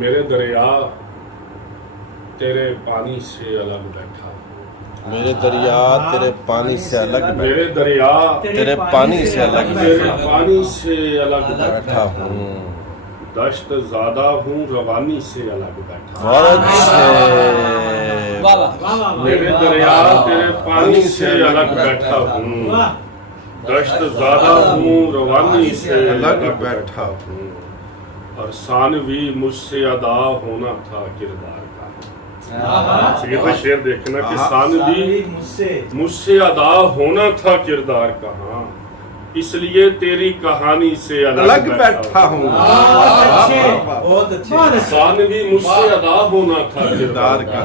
میرے دریا تیرے پانی سے الگ بیٹھا میرے دریا تیرے پانی سے الگ میرے دریا تیرے پانی سے الگ تیرے پانی سے الگ بیٹھا ہوں. دشت زادہ ہوں روانی سے الگ بیٹھا بہت اچھے. میرے دریا تیرے پانی سے الگ بیٹھا ہوں دشت زادہ ہوں روانی سے الگ بیٹھا ہوں اور ثانوی مجھ سے ادا ہونا تھا کردار کا. یہ تو شعر دیکھنا کہ ثانوی مجھ سے ادا ہونا تھا کردار کا. ہاں اس لیے تیری کہانی سے الگ بیٹھا ہوں. ثانوی مجھ سے ادا ہونا تھا کردار کا.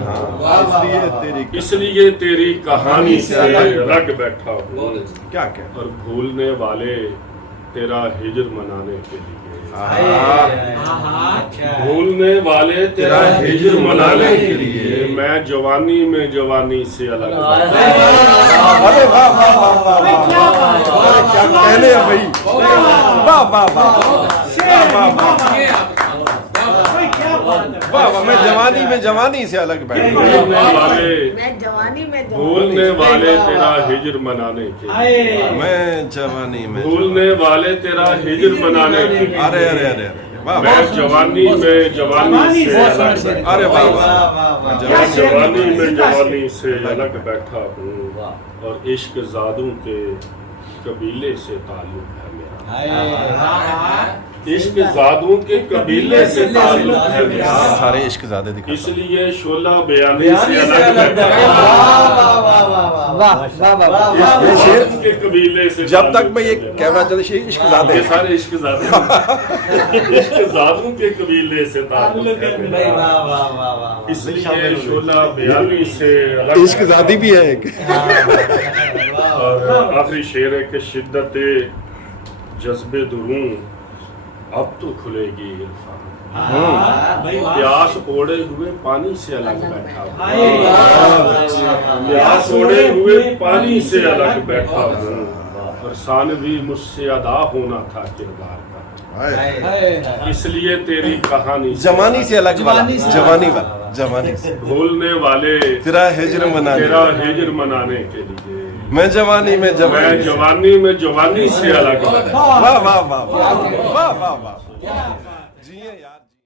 اس لیے تیری کہانی سے الگ بیٹھا ہوں. کیا کیا اور بھولنے والے تیرا ہجر منانے کے لیے بھولنے والے تیرا ہجر منانے کے لیے میں جوانی میں جوانی سے الگ بیٹھا ہوں. ارے واہ واہ واہ واہ کیا کہنے ہیں بھائی. واہ واہ واہ واہ واہ. میں جوانی میں جوانی سے الگ بیٹھا بھولنے والے تیرا ہجر منانے کے لیے میں جوانی میں بھولنے والے تیرا ہجر منانے کے لیے ارے ارے ارے میں جوانی میں جوانی سے الگ بیٹھا ارے واہ واہ. میں جوانی میں جوانی سے الگ بیٹھا ہوں اور عشق زادوں کے قبیلے سے تعلق ہے میرا. عشق زادوں کے قبیلے سے تعلق ہے میرا. سارے عشق زیادہ دکھا. اس لیے شعلہ بیانی سے الگ بیٹھا ہوں کے قبیلے سے جب تک میں یہ کیمرہ چلے عشق زیادہ یہ سارے عشق زادوں عشق زادوں کے قبیلے سے تعلق ہے میرا. اس لیے شعلہ بیانی سے الگ عشق زادی بھی ہے ایک. اور آخری شعر ہے کہ شدت جذبے دروں اب تو کھلے گی عرفان. پیاس اوڑے ہوئے پانی سے الگ بیٹھا ہوں. پیاس اوڑے ہوئے پانی سے الگ بیٹھا ہوں اور ثانوی مجھ سے ادا ہونا تھا کردار کا. اس لیے تیری کہانی جوانی سے الگ جوانی والا جوانی سے بھولنے والے تیرا ہجر منانے تیرا ہجر منانے کے لیے میں جوانی میں میں جوانی میں جوانی سے الگ واہ واہ واہ واہ واہ واہ واہ.